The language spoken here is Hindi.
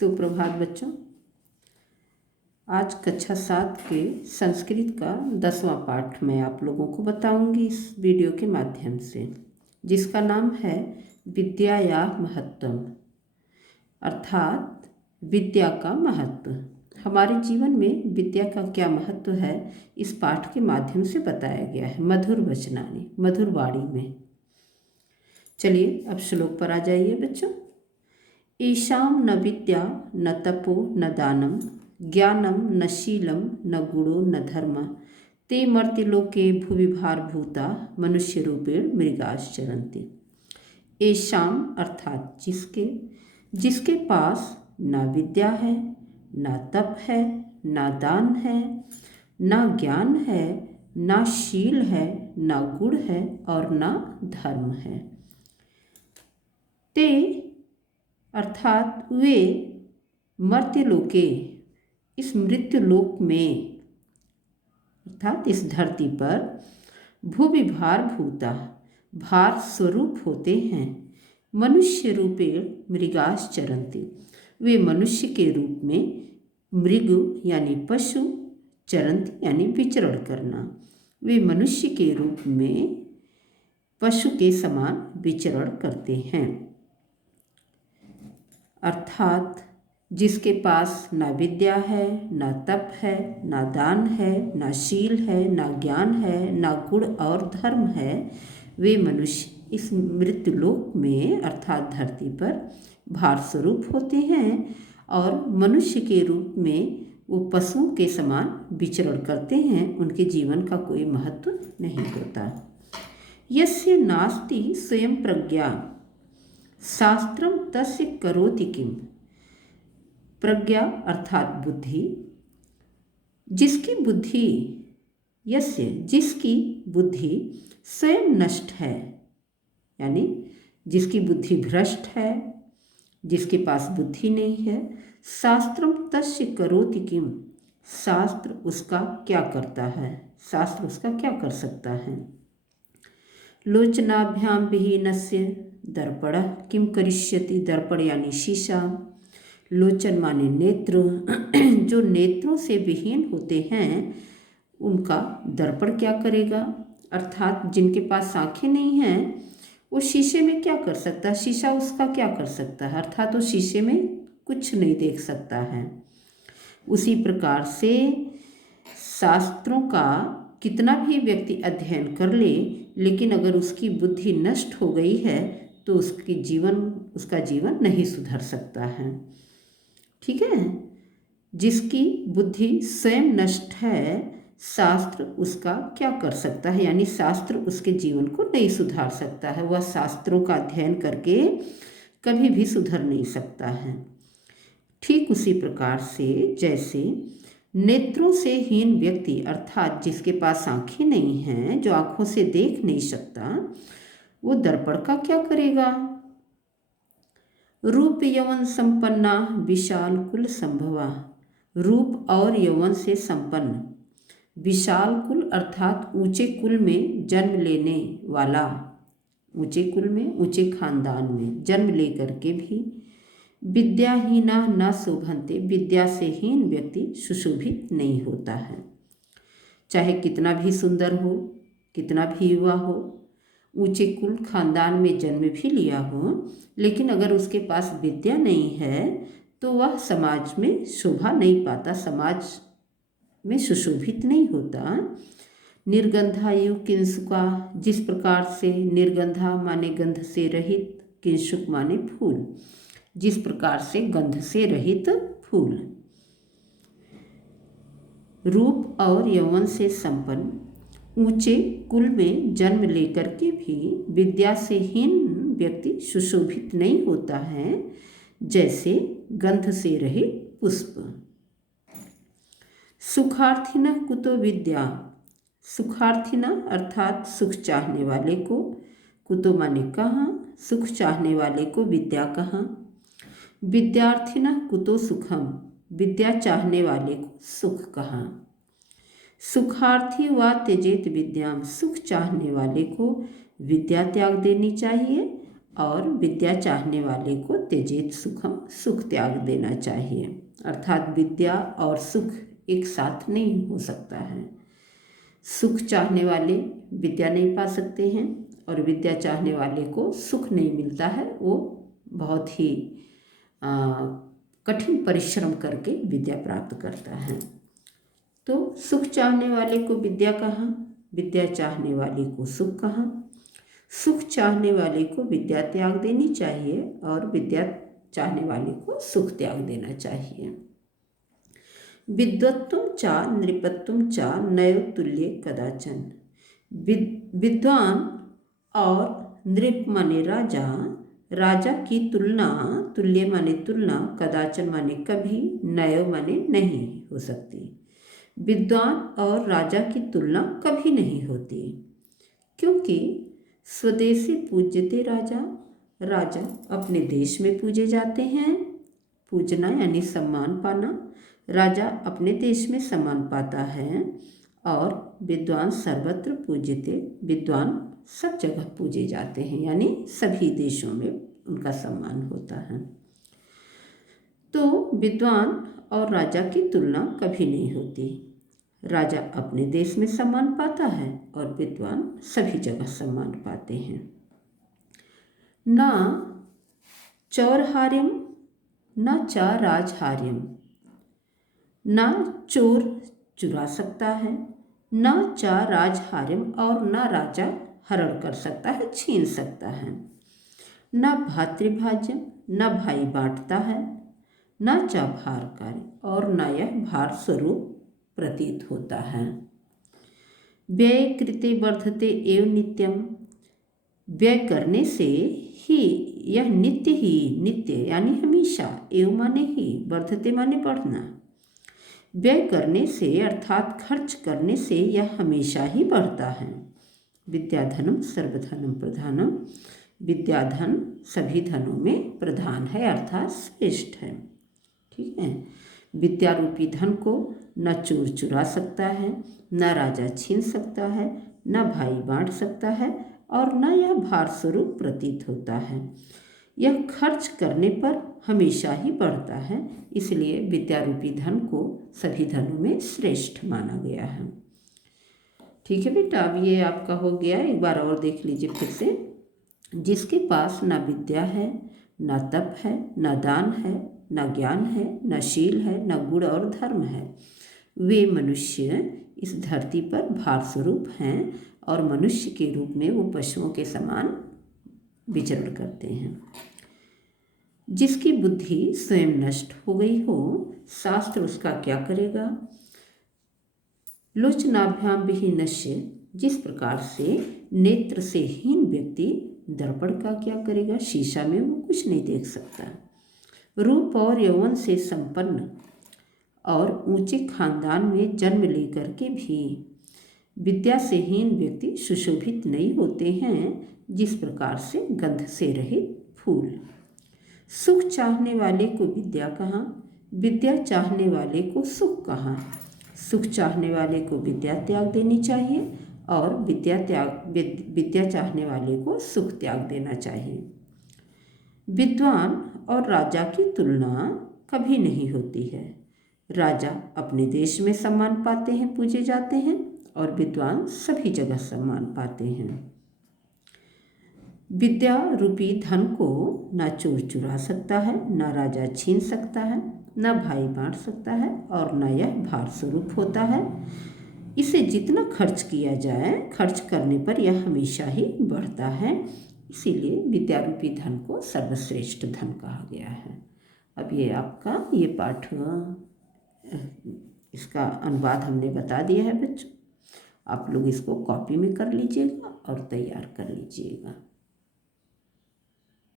सुप्रभात बच्चों। आज कक्षा 7 के संस्कृत का 10वां पाठ मैं आप लोगों को बताऊंगी इस वीडियो के माध्यम से, जिसका नाम है विद्या या महत्तम, अर्थात विद्या का महत्व। हमारे जीवन में विद्या का क्या महत्व है इस पाठ के माध्यम से बताया गया है मधुर वचनानी, मधुर वाणी में। चलिए अब श्लोक पर आ जाइए बच्चों। ईशां न विद्या न तपो न दानं ज्ञानं न शीलं न गुणो न धर्म ते मर्त्यलोके भुवि भारभूता मनुष्य रूपेण मृगाश्चरन्ति। ईशां अर्थात जिसके पास न विद्या है, न तप है, न दान है, न ज्ञान है, न शील है, न गुण है और न धर्म है। ते अर्थात वे मर्त्यलोके इस मृत्युलोक में अर्थात इस धरती पर भूवि भारभूता भार स्वरूप होते हैं। मनुष्य रूपेण मृगाश्चरन्ति वे मनुष्य के रूप में मृग यानी पशु, चरन्ति यानी विचरण करना, वे मनुष्य के रूप में पशु के समान विचरण करते हैं। अर्थात जिसके पास न विद्या है, न तप है, न दान है, न शील है, न ज्ञान है, न गुण और धर्म है, वे मनुष्य इस मृत्युलोक में अर्थात धरती पर भार स्वरूप होते हैं और मनुष्य के रूप में वो पशुओं के समान विचरण करते हैं। उनके जीवन का कोई महत्व नहीं होता। यस्य नास्ति स्वयं प्रज्ञा शास्त्रम तस्य करोति किम। प्रज्ञा अर्थात बुद्धि, जिसकी बुद्धि स्वयं नष्ट है, यानी जिसकी बुद्धि भ्रष्ट है, जिसके पास बुद्धि नहीं है, शास्त्रम तस्य करोति किम, शास्त्र उसका क्या करता है, शास्त्र उसका क्या कर सकता है। लोचनाभ्याम विहीनस्य दर्पणः किम करिष्यति। दर्पण यानी शीशा, लोचन माने नेत्र, जो नेत्रों से विहीन होते हैं उनका दर्पण क्या करेगा। अर्थात जिनके पास आँखें नहीं हैं वो शीशे में क्या कर सकता है, शीशा उसका क्या कर सकता है, अर्थात वो शीशे में कुछ नहीं देख सकता है। उसी प्रकार से शास्त्रों का कितना भी व्यक्ति अध्ययन कर ले, लेकिन अगर उसकी बुद्धि नष्ट हो गई है तो उसका जीवन नहीं सुधर सकता है। ठीक है, जिसकी बुद्धि स्वयं नष्ट है, शास्त्र उसका क्या कर सकता है, यानी शास्त्र उसके जीवन को नहीं सुधार सकता है। वह शास्त्रों का अध्ययन करके कभी भी सुधर नहीं सकता है। ठीक उसी प्रकार से जैसे नेत्रों से हीन व्यक्ति अर्थात जिसके पास आँखें नहीं हैं, जो आँखों से देख नहीं सकता, वो दर्पण का क्या करेगा। रूप यौवन संपन्ना विशाल कुल संभवा। रूप और यौवन से संपन्न विशाल कुल अर्थात ऊंचे कुल में जन्म लेने वाला, ऊंचे कुल में ऊंचे खानदान में जन्म लेकर के भी विद्याहीना न शोभन्ते, विद्या से हीन व्यक्ति सुशोभित नहीं होता है। चाहे कितना भी सुंदर हो, कितना भी युवा हो, ऊंचे कुल खानदान में जन्म भी लिया हो, लेकिन अगर उसके पास विद्या नहीं है तो वह समाज में शोभा नहीं पाता, समाज में सुशोभित नहीं होता। निर्गंधायु किंसुका, जिस प्रकार से निर्गंधा माने गंध से रहित, किंसुक माने फूल, जिस प्रकार से गंध से रहित फूल। रूप और यौवन से संपन्न ऊंचे कुल में जन्म लेकर के भी विद्या से हीन व्यक्ति सुशोभित नहीं होता है, जैसे गंध से रहित पुष्प। सुखार्थिना कुतो विद्या। सुखार्थिना अर्थात सुख चाहने वाले को, कुतो माने कहाँ, सुख चाहने वाले को विद्या कहाँ। विद्यार्थिना कुतो सुखम, विद्या चाहने वाले को सुख कहाँ। सुखार्थी व त्यजेत विद्याम, सुख चाहने वाले को विद्या त्याग देनी चाहिए और विद्या चाहने वाले को त्यजेत सुखम, सुख त्याग देना चाहिए। अर्थात विद्या और सुख एक साथ नहीं हो सकता है। सुख चाहने वाले विद्या नहीं पा सकते हैं और विद्या चाहने वाले को सुख नहीं मिलता है। वो बहुत ही कठिन परिश्रम करके विद्या प्राप्त करता है। तो सुख चाहने वाले को विद्या कहाँ, विद्या चाहने वाले को सुख कहाँ। सुख चाहने वाले को विद्या त्याग देनी चाहिए और विद्या चाहने वाले को सुख त्याग देना चाहिए। विद्वत्तुम चा नृपत्तुम चा नयो तुल्य कदाचन। विद्वान और नृप माने राजा, राजा की तुलना, तुल्य माने तुलना, कदाचन माने कभी, नयो माने नहीं हो सकती। विद्वान और राजा की तुलना कभी नहीं होती, क्योंकि स्वदेशी पूज्यते राजा, राजा अपने देश में पूजे जाते हैं। पूजना यानी सम्मान पाना, राजा अपने देश में सम्मान पाता है। और विद्वान सर्वत्र पूज्यते, विद्वान सब जगह पूजे जाते हैं, यानी सभी देशों में उनका सम्मान होता है। तो विद्वान और राजा की तुलना कभी नहीं होती। राजा अपने देश में सम्मान पाता है और विद्वान सभी जगह सम्मान पाते हैं। ना चौरहार्यम न चा राजहार्यम। ना चोर चुरा सकता है, न चा राजहार्यम और न राजा हरण कर सकता है, छीन सकता है। न भातृभाज्यम, न भाई बांटता है, न चा भार कार्य और न यह भार स्वरूप प्रतीत होता है। व्यय कृते वर्धते एव नित्यम। व्यय करने से ही यह नित्य ही, नित्य यानी हमेशा, एव माने ही, वर्धते माने बढ़ना। व्यय करने से अर्थात खर्च करने से यह हमेशा ही बढ़ता है। विद्याधनम सर्वधनम प्रधानम। विद्याधन सभी धनों में प्रधान है अर्थात श्रेष्ठ है। ठीक है। विद्या रूपी धन को न चोर चुरा सकता है, न राजा छीन सकता है, न भाई बांट सकता है और न यह भार स्वरूप प्रतीत होता है। यह खर्च करने पर हमेशा ही बढ़ता है, इसलिए विद्या रूपी धन को सभी धनों में श्रेष्ठ माना गया है। ठीक है बेटा, अब ये आपका हो गया। एक बार और देख लीजिए फिर से। जिसके पास न विद्या है, न तप है, न दान है, न ज्ञान है, न शील है, न गुण और धर्म है, वे मनुष्य इस धरती पर भार स्वरूप हैं और मनुष्य के रूप में वो पशुओं के समान विचरण करते हैं। जिसकी बुद्धि स्वयं नष्ट हो गई हो, शास्त्र उसका क्या करेगा। लोचनाभ्याम विहीनस्य। जिस प्रकार से नेत्र से हीन व्यक्ति दर्पण का क्या करेगा, शीशा में वो कुछ नहीं देख सकता। रूप और यौवन से संपन्न और ऊंचे खानदान में जन्म लेकर के भी विद्या से हीन व्यक्ति सुशोभित नहीं होते हैं, जिस प्रकार से गंध से रहित फूल। सुख चाहने वाले को विद्या कहाँ, विद्या चाहने वाले को सुख कहाँ। सुख चाहने वाले को विद्या त्याग देनी चाहिए और विद्या चाहने वाले को सुख त्याग देना चाहिए। विद्वान और राजा की तुलना कभी नहीं होती है। राजा अपने देश में सम्मान पाते हैं, पूजे जाते हैं और विद्वान सभी जगह सम्मान पाते हैं। विद्या रूपी धन को न चोर चुरा सकता है, न राजा छीन सकता है, न भाई बांट सकता है और न यह भार स्वरूप होता है। इसे जितना खर्च किया जाए, खर्च करने पर यह हमेशा ही बढ़ता है, इसीलिए विद्या रूपी धन को सर्वश्रेष्ठ धन कहा गया है। अब ये आपका ये पाठ, इसका अनुवाद हमने बता दिया है बच्चों। आप लोग इसको कॉपी में कर लीजिएगा और तैयार कर लीजिएगा।